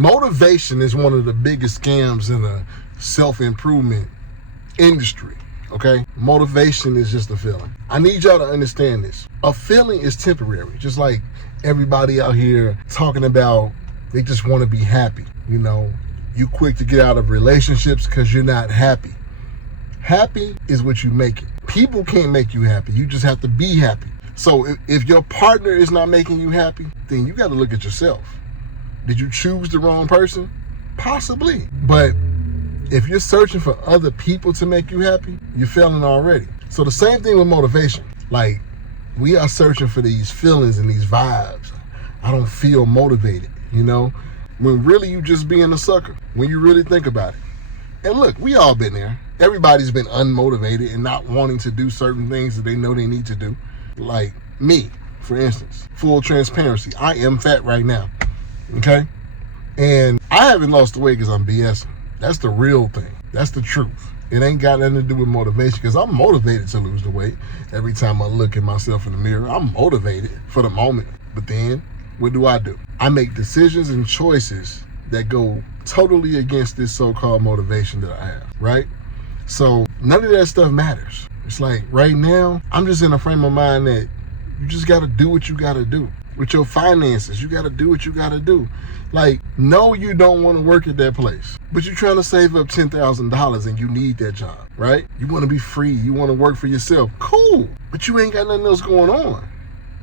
Motivation is one of the biggest scams in the self-improvement industry, okay? Motivation is just a feeling. I need y'all to understand this. A feeling is temporary, just like everybody out here talking about they just want to be happy. You know, you quick to get out of relationships because you're not happy. Happy is what you make it. People can't make you happy. You just have to be happy. So if your partner is not making you happy, then you got to look at yourself. Did you choose the wrong person? Possibly. But if you're searching for other people to make you happy, you're failing already. So the same thing with motivation. Like, we are searching for these feelings and these vibes. I don't feel motivated, you know? When really you just being a sucker, when you really think about it. And look, we all been there. Everybody's been unmotivated and not wanting to do certain things that they know they need to do. Like me, for instance, full transparency. I am fat right now, okay? And I haven't lost the weight because I'm BSing. That's the real thing. That's the truth. It ain't got nothing to do with motivation because I'm motivated to lose the weight. Every time I look at myself in the mirror, I'm motivated for the moment. But then, what do? I make decisions and choices that go totally against this so-called motivation that I have, right? So none of that stuff matters. It's like right now, I'm just in a frame of mind that you just got to do what you got to do. With your finances, you got to do what you got to do. Like, no, you don't want to work at that place, but you're trying to save up $10,000 and you need that job, right? You want to be free. You want to work for yourself. Cool. But you ain't got nothing else going on.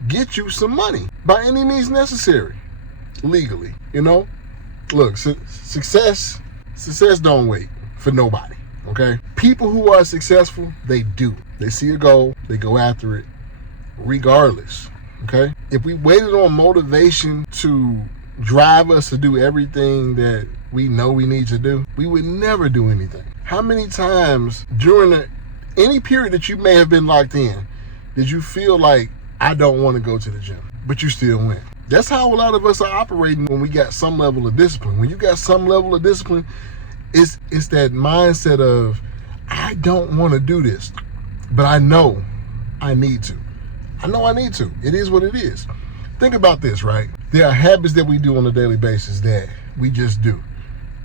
Get you some money by any means necessary, legally, you know? Look, success don't wait for nobody, okay? People who are successful, they do. They see a goal, they go after it regardless, okay? If we waited on motivation to drive us to do everything that we know we need to do, we would never do anything. How many times during any period that you may have been locked in, did you feel like, I don't want to go to the gym, but you still went? That's how a lot of us are operating when we got some level of discipline. When you got some level of discipline, it's that mindset of, I don't want to do this, but I know I need to. I know I need to. It is what it is. Think about this, right? There are habits that we do on a daily basis that we just do,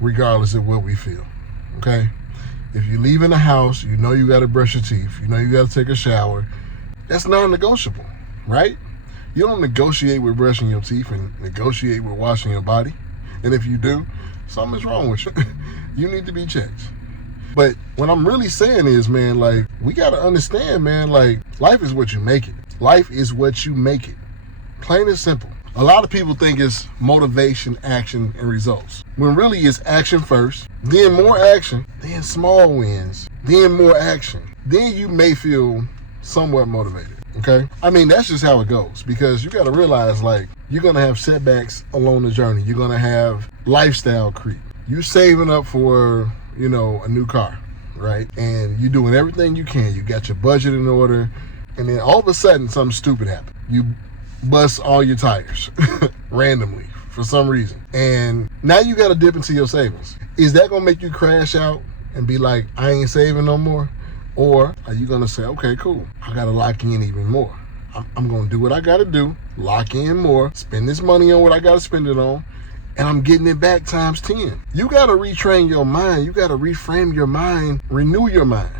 regardless of what we feel, okay? If you leave in the house, you know you got to brush your teeth. You know you got to take a shower. That's non-negotiable, right? You don't negotiate with brushing your teeth and negotiate with washing your body. And if you do, something's wrong with you. You need to be checked. But what I'm really saying is, man, like, we got to understand, man, like, life is what you make it. Life is what you make it. Plain and simple. A lot of people think it's motivation, action, and results, when really it's action first, then more action, then small wins, then more action. Then you may feel somewhat motivated, okay? I mean, that's just how it goes, because you got to realize, like, you're going to have setbacks along the journey. You're going to have lifestyle creep. You're saving up for, you know, a new car, right? And you're doing everything you can. You got your budget in order, and then all of a sudden, something stupid happens. You bust all your tires randomly for some reason. And now you got to dip into your savings. Is that going to make you crash out and be like, I ain't saving no more? Or are you going to say, okay, cool, I got to lock in even more. I'm going to do what I got to do, lock in more, spend this money on what I got to spend it on, and I'm getting it back times 10. You got to retrain your mind. You got to reframe your mind, renew your mind,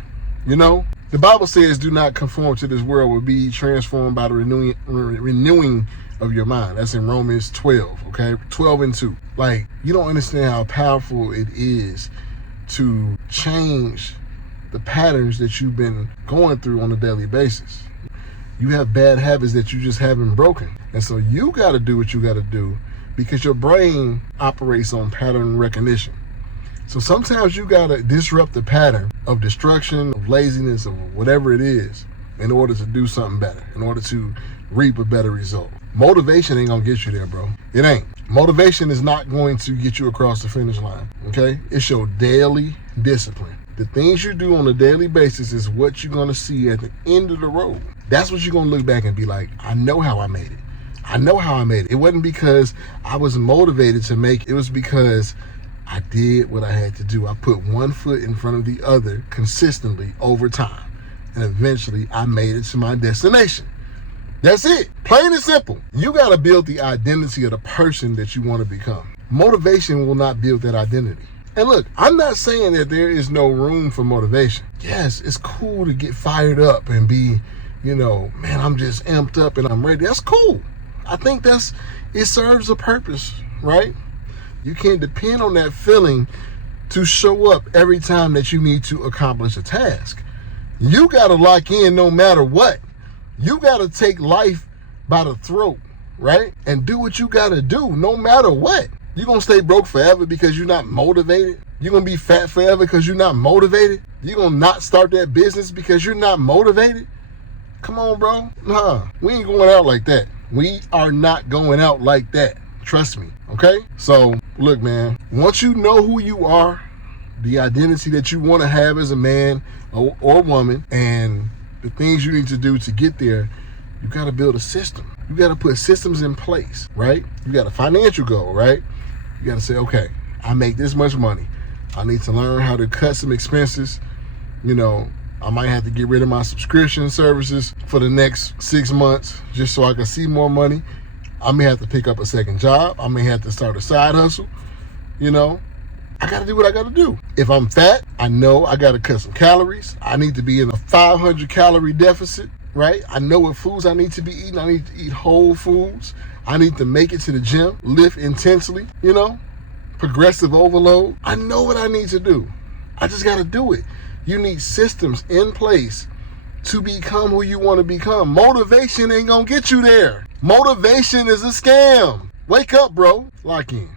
you know? The Bible says, do not conform to this world, but be transformed by the renewing of your mind. That's in Romans 12, okay? 12:2. Like, you don't understand how powerful it is to change the patterns that you've been going through on a daily basis. You have bad habits that you just haven't broken. And so you got to do what you got to do, because your brain operates on pattern recognition. So sometimes you got to disrupt the pattern of destruction, of laziness, of whatever it is, in order to do something better, in order to reap a better result. Motivation ain't going to get you there, bro. It ain't. Motivation is not going to get you across the finish line, okay? It's your daily discipline. The things you do on a daily basis is what you're going to see at the end of the road. That's what you're going to look back and be like, I know how I made it. I know how I made it. It wasn't because I was motivated to make it. It was because I did what I had to do. I put one foot in front of the other consistently over time. And eventually I made it to my destination. That's it. Plain and simple. You got to build the identity of the person that you want to become. Motivation will not build that identity. And look, I'm not saying that there is no room for motivation. Yes, it's cool to get fired up and be, man, I'm just amped up and I'm ready. That's cool. I think it serves a purpose, right? You can't depend on that feeling to show up every time that you need to accomplish a task. You got to lock in no matter what. You got to take life by the throat, right? And do what you got to do no matter what. You're going to stay broke forever because you're not motivated? You're going to be fat forever because you're not motivated? You're going to not start that business because you're not motivated? Come on, bro. Nah, we ain't going out like that. We are not going out like that. Trust me, okay? So, look, man, once you know who you are, the identity that you want to have as a man or woman, and the things you need to do to get there, you got to build a system. You got to put systems in place, right? You got a financial goal, right? You got to say, okay, I make this much money. I need to learn how to cut some expenses. I might have to get rid of my subscription services for the next 6 months just so I can see more money. I may have to pick up a second job. I may have to start a side hustle. I got to do what I got to do. If I'm fat, I know I got to cut some calories. I need to be in a 500 calorie deficit, right? I know what foods I need to be eating. I need to eat whole foods. I need to make it to the gym, lift intensely, progressive overload. I know what I need to do. I just got to do it. You need systems in place to become who you want to become. Motivation ain't going to get you there. Motivation is a scam. Wake up, bro. Lock in.